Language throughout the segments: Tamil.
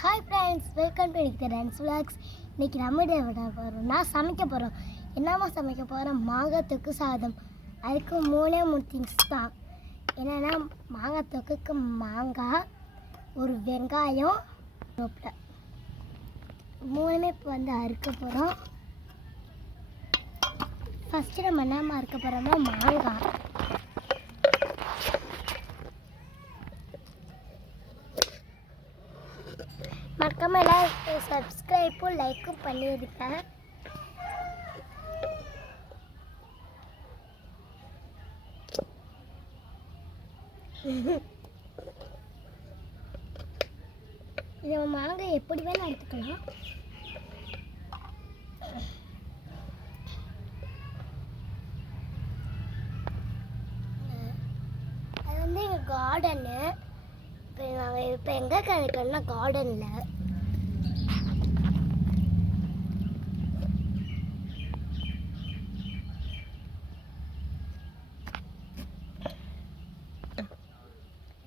Hi friends, welcome to dance vlogs. இன்றைக்கி நம்ம டே விட போகிறோம். நான் சமைக்க போகிறோம். என்னம்மா சமைக்க போகிறோம்? மாங்காய் தொக்கு சாதம். அதுக்கு மூணு திங்ஸ் தான். என்னென்னா மாங்காய் தொக்குக்கு மாங்காய், ஒரு வெங்காயம், ரோப்பில் மூணுமே இப்போ வந்து அறுக்க போகிறோம். ஃபஸ்ட்டு நம்ம என்னம்மா அறுக்க போகிறோம்னா மாங்காய். மறக்காம எல்லாம் சப்ஸ்கிரைப்பும் லைக்கும் பண்ணியிருப்பேன். இதை மாங்காய் எப்படி வேணால் எடுத்துக்கலாம். அது வந்து எங்கள் கார்டனு. இப்போ நாங்கள் இப்போ எங்கே கிடைக்கணும்னா கார்டனில்.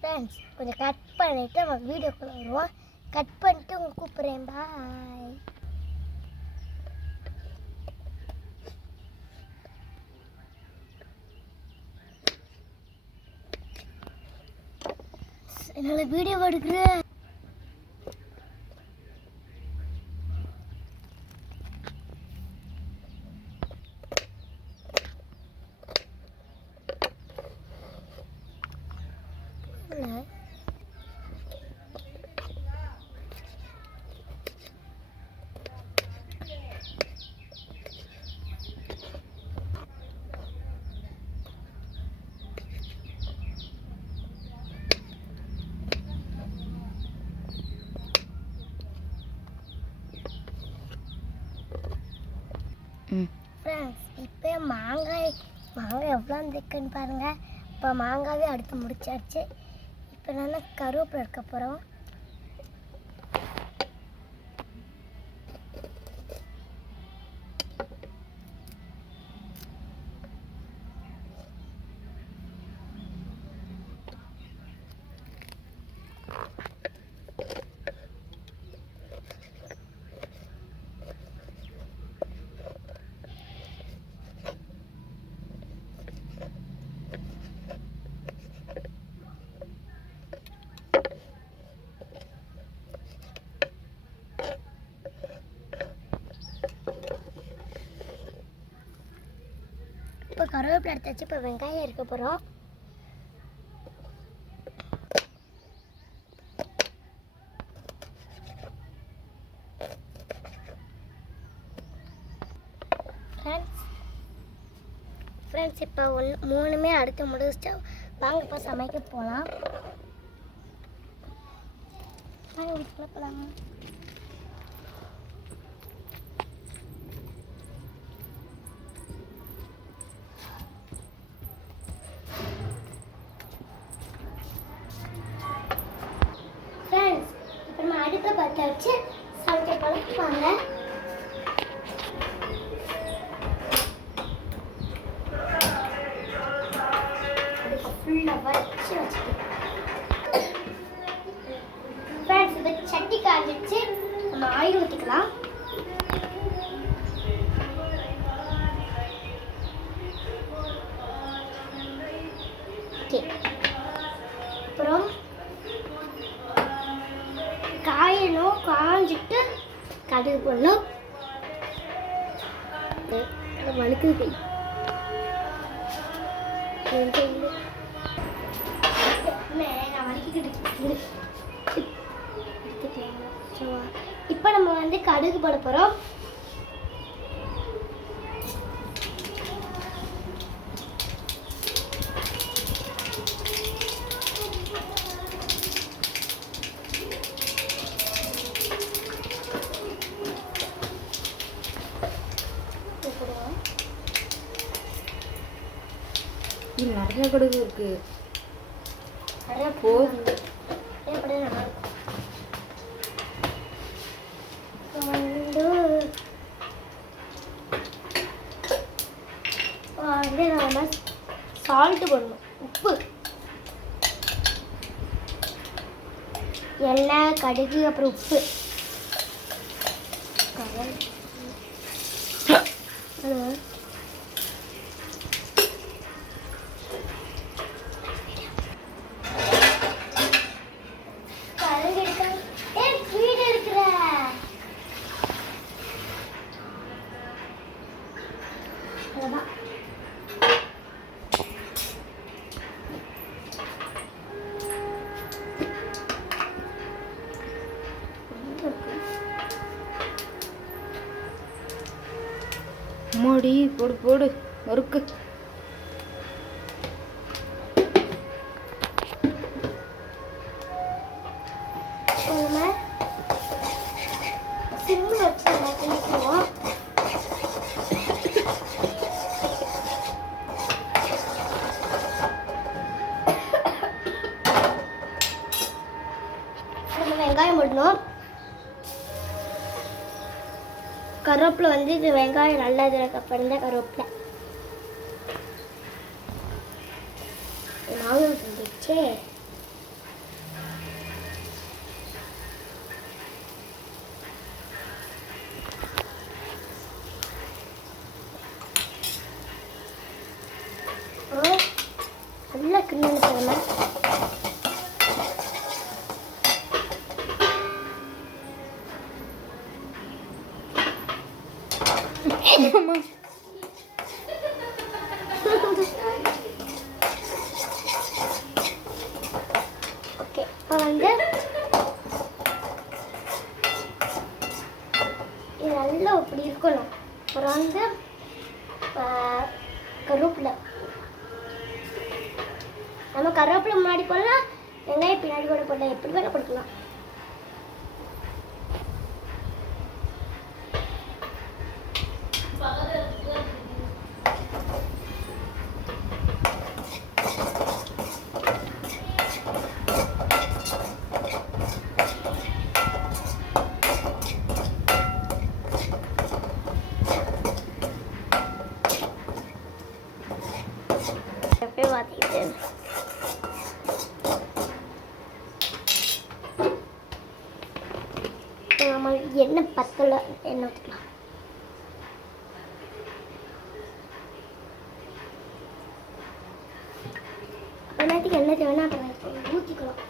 ஃப்ரெண்ட்ஸ், கொஞ்சம் கட் பண்ணிவிட்டு நம்ம வீடியோக்குள்ளே வருவோம். கட் பண்ணிவிட்டு உங்களுக்கு கூப்பிட்றேன். பாய். என்னோட வீடியோ எடுக்கிறேன். ஃப்ரெண்ட்ஸ், இப்போ மாங்காய் எவ்வளோ இருக்குன்னு பாருங்கள். இப்போ மாங்காவே அடுத்து முடிச்சாச்சு. இப்போ நான் கருவேப்பிலை எடுக்க போகிறோம். இப்போ கருவேப்பிலை எடுத்தாச்சு. இப்போ வெங்காயம் இருக்க போகிறோம். ஃப்ரெண்ட்ஸ், இப்போ மூணுமே அடுத்து முடிச்சுட்டு வாங்க இப்போ சமைக்க போகலாம். போகலாமா? ஃப்ரெண்ட்ஸ், இப்போ நம்ம அடுப்பை பற்ற வச்சு சமைக்க பழக்குவாங்க. ஃபுல்லாக வச்சு வச்சுக்கலாம். ஃப்ரெண்ட்ஸ், இப்போ சட்டி காய்ச்சி நம்ம ஆயில் ஊற்றிக்கலாம். ஓகே, அப்புறம் காஞ்சிட்டு கடுகு போடணும். வழுக்குது. இப்போ நம்ம வந்து கடுகு போட போகிறோம். நிறைய கடுகு இருக்கு. போதும். சால்ட்டு போடணும், உப்பு, எண்ணெய் கடுகு அப்புறம் உப்பு அம்மாடி போடு போடு நொறுக்கு. சிம்மில் வச்சு நம்ம கிண்டிக்குவோம். நம்ம வெங்காயம் போடணும். கருவேப்பிலை வந்து இது வெங்காயம் நல்லா இதுக்கப்புறம் தான் கருவேப்பிலை மாவு வந்துச்சு. நல்லா கிண்ணு போகணும். ஓகே இப்போ வந்து இது நல்லா இப்படி இருக்கணும். அப்புறம் வந்து கருவேப்பிலை நம்ம கருவேப்பிலை முன்னாடி போடலாம், வெங்காயம் பின்னாடி கூட போடலாம், எப்படி வேணால் போட்டுக்கலாம். பார்த்துக்கிட்டு நம்ம எண்ணெய் பத்தல எண்ணெய் ஊற்றிக்கலாம். அப்புறமேட்டுக்கு எண்ணெய் தேவைன்னா அப்புறம் ஊற்றிக்கலாம்.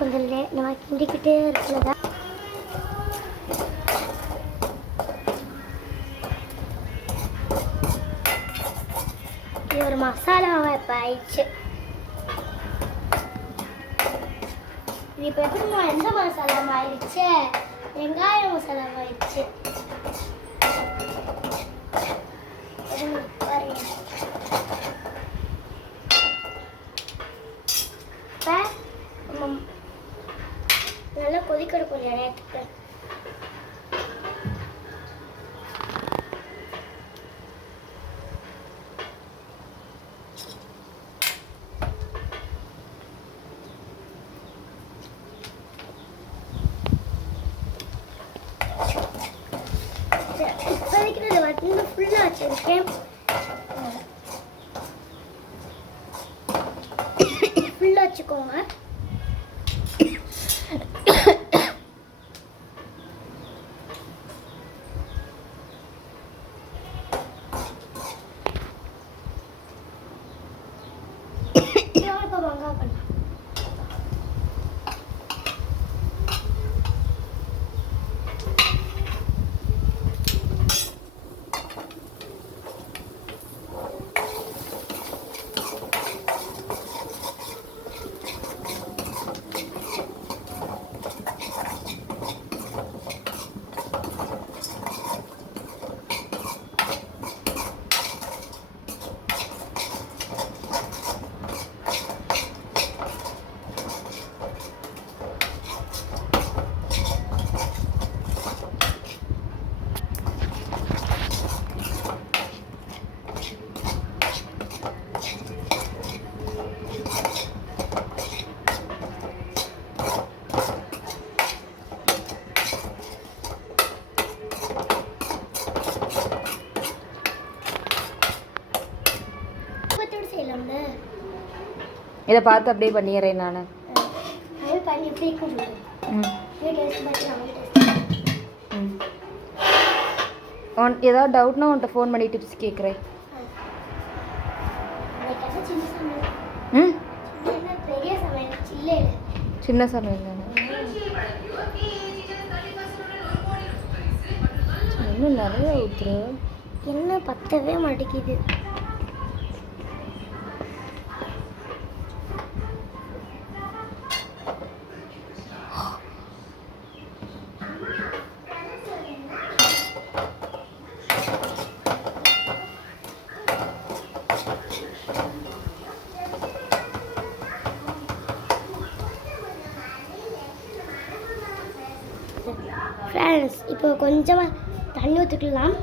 கொஞ்சம் நம்ம கிண்டிக்கிட்டே இருக்கிறதா இது ஒரு மசாலாவை இப்போ ஆயிடுச்சு. இது இப்போ எப்படி எந்த மசாலா ஆயிடுச்சு? வெங்காய மசாலா ஆயிடுச்சு. இப்போ நல்லா கொதிக்கிற கொஞ்சம் நேரத்துக்கு இப்போதைக்கு வந்து ஃபுல்லாக வச்சுருக்கேன். ஃபுல்லாக வச்சுக்கோங்க. இப்போ வெங்காயம் பண்ணலாம். இதை பார்த்து அப்படியே பண்ணிடுறேன் நான். அது பண்ணி எப்படி இருக்கு ம் டேஸ்ட் பண்ணி நம்ம டேஸ்ட் ம் ஏதாவது டவுட்னா உன்கிட்ட ஃபோன் பண்ணி டிப்ஸ் கேட்குறேன். சின்ன சமையல் ம் பெரிய சமையல் சில்லே சின்ன சமையல் தானே. இன்னும் நிறைய ஊற்றுரு. என்ன பத்தவே மாட்டேங்குது. ஃப்ரெண்ட்ஸ் இப்போ கொஞ்சமாக தண்ணி ஊற்றிக்கலாம்.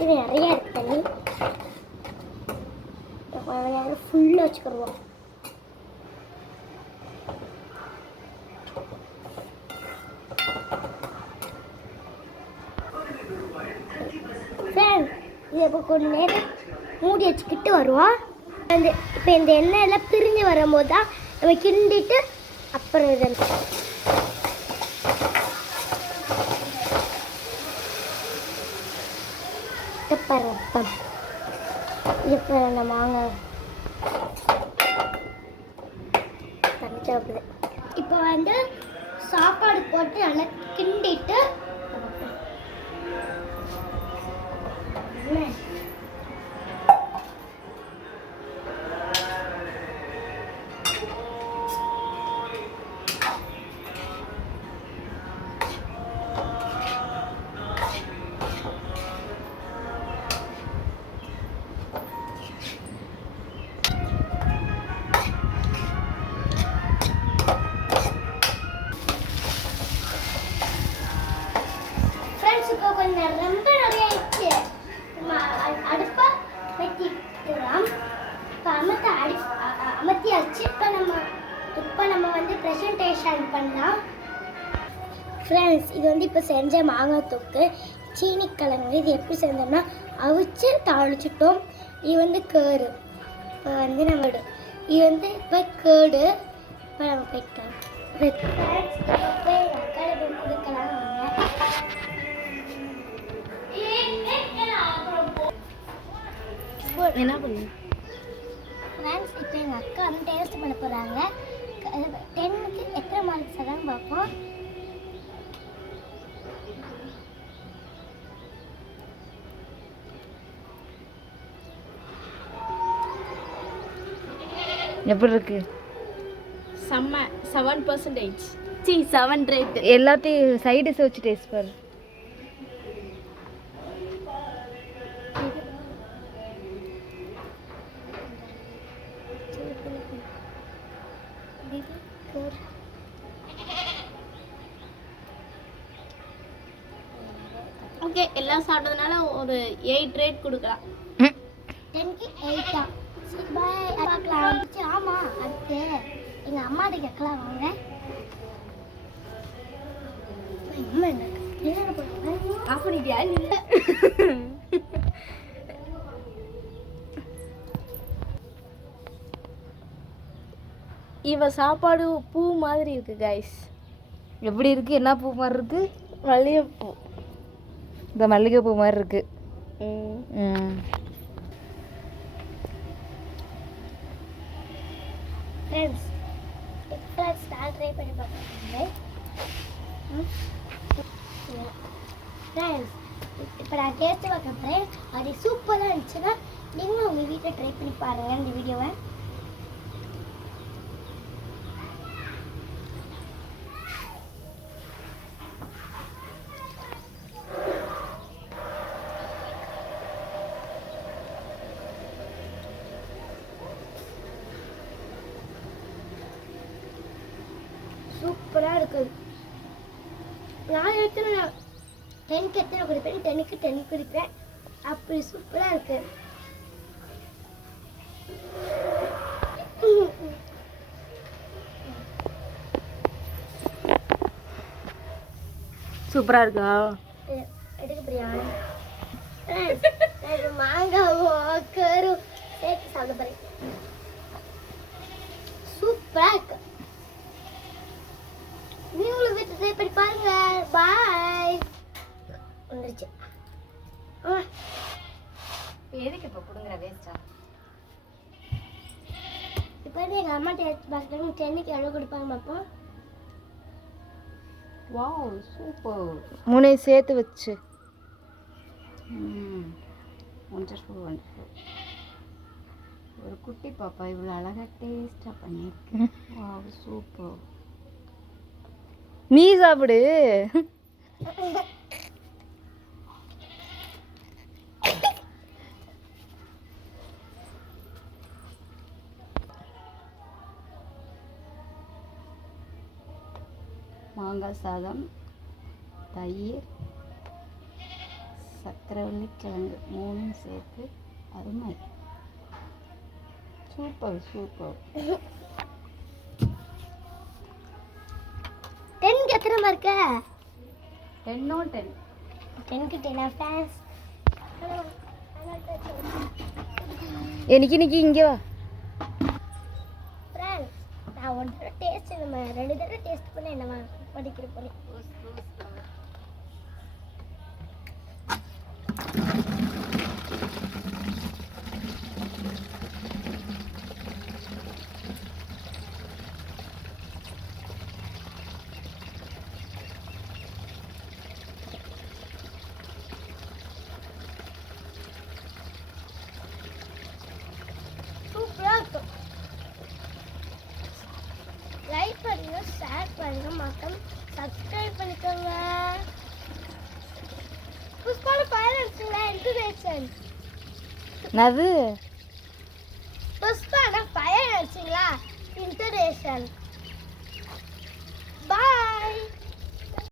இது நிறைய இருக்கு தண்ணி. ஃபுல்லாக வச்சுக்கிடுவோம். ஃப்ரெண்ட்ஸ் இது இப்போ கொஞ்சம் நேரம் மூடி வச்சுக்கிட்டு வருவோம். இப்போ இந்த எண்ணெயெல்லாம் பிரிஞ்சு வரும்போது தான் நம்ம கிண்டிட்டு அப்புறம் இதை ரப்பம் இப்போ நம்ம மாங்காய் தண்ணி சாப்பிடுது. இப்போ வந்து சாப்பாடு போட்டு நல்லா கிண்டிட்டு கொஞ்சம் ரொம்ப நிறைய ஆயிடுச்சு. அடுப்பை வெட்டிக்கலாம். இப்போ அமர்த்தியாச்சு. இப்போ நம்ம வந்து ப்ரெசன்டேஷன் பண்ணலாம். ஃப்ரெண்ட்ஸ் இது வந்து இப்போ செஞ்ச மாங்காய் தொக்கு சீனிக்கிழங்கு. இது எப்படி செஞ்சோம்னா அவிச்சு தாளிச்சிட்டோம். இது வந்து கேடு. இப்போ வந்து நம்ம இது வந்து இப்போ கேடு. இப்போ நம்ம போய்க்கலாம். போய் அக்கால போய் கொடுக்கலாம். என்ன பண்ணு ஃப்ரெண்ட்ஸ் இப்போ எங்கள் அக்கா வந்து டேஸ்ட் பண்ண போகிறாங்க. 10க்கு எத்தனை மார்க்ஸ் தான் பார்ப்போம். எப்படி இருக்கு? செம்ம 7%. 7 ரேட். எல்லாத்தையும் சைடிஸ் வச்சு டேஸ்ட் பாரு. ஓகே எல்லாம் சாப்பிட்டதுனால ஒரு 8 ரேட் கொடுக்கலாம். 10க்கு 8 சரி பாய் பார்க்கலாம். ஆமாம் அடுத்து எங்கள் அம்மாட்ட கேட்கலாம் வாங்க. அம்மா என்ன பண்ணுவாங்க ஆஃப் பண்ணிட்டியா? இல்லை இவ சாப்பாடு பூ மாதிரி இருக்கு கைஸ். எப்படி இருக்கு? என்ன பூ மாதிரி இருக்கு? மல்லிகைப்பூ. இந்த மல்லிகை பூ மாதிரி இருக்கு. ஃப்ரெண்ட்ஸ் நான் ட்ரை பண்ணி பார்க்குறேன். ஃப்ரெண்ட்ஸ் இப்போ நான் டேஸ்ட்டு பார்க்க போகிறேன். அது சூப்பராக இருந்துச்சுன்னா நீங்களும் உங்கள் வீட்டில் ட்ரை பண்ணி பாருங்கள் இந்த வீடியோவை. சூப்பராக இருக்குது. நான் எத்தனை 10க்கு எத்தனை குடிப்பேன்? 10க்கு 10 குடிப்பேன். அப்படி சூப்பராக இருக்கு. சூப்பராக இருக்கா? எடுக்க போறியா? மக்கரும் சேர்த்து சாப்பிட போறேன். சூப்பரா இருக்கு. நீங்களும் வீட்டு ட்ரை பண்ணி பாருங்க. பாய். வந்துருச்சு. எதுக்கு இப்போ கொடுங்குற வேஸ்டா? இப்போ எங்கள் அம்மா டேஸ்ட் பார்க்குறாங்க. 10க்கு எவ்வளோ கொடுப்பாங்க பார்ப்போம். Wow super. 3 சேர்த்து வச்சு. Wonderful wonderful. ஒரு குட்டி பாப்பா இவ்வளோ அழகாக டேஸ்ட்டாக பண்ணியிருக்கு. Wow super. நீ சாப்பிடு. மாங்காய் சாதம், தயிர், சக்கரவள்ளி கிழங்கு 3 சேர்த்து அருமை. Super super. 10க்கு எத்தனை மார்க்கு? 10 on 10. 10க்கு 10 ஃப்ரெண்ட்ஸ். இன்னைக்கு இங்கே வா. ஃப்ரெண்ட்ஸ் நான் ஒரு தடவை டேஸ்ட் நம்ம 2 தடவை டேஸ்ட் பண்ண என்னமா படிக்கிற போறேன். சூப்பரா இருக்கும். லைக் பண்ணுங்க, ஷேர் பண்ணுங்க, மறக்காம சப்ஸ்கிரைப் பண்ணிக்கோங்க. புஷ்பால பைலன்ஸ்ல இன்ஃபர்மேஷன் நது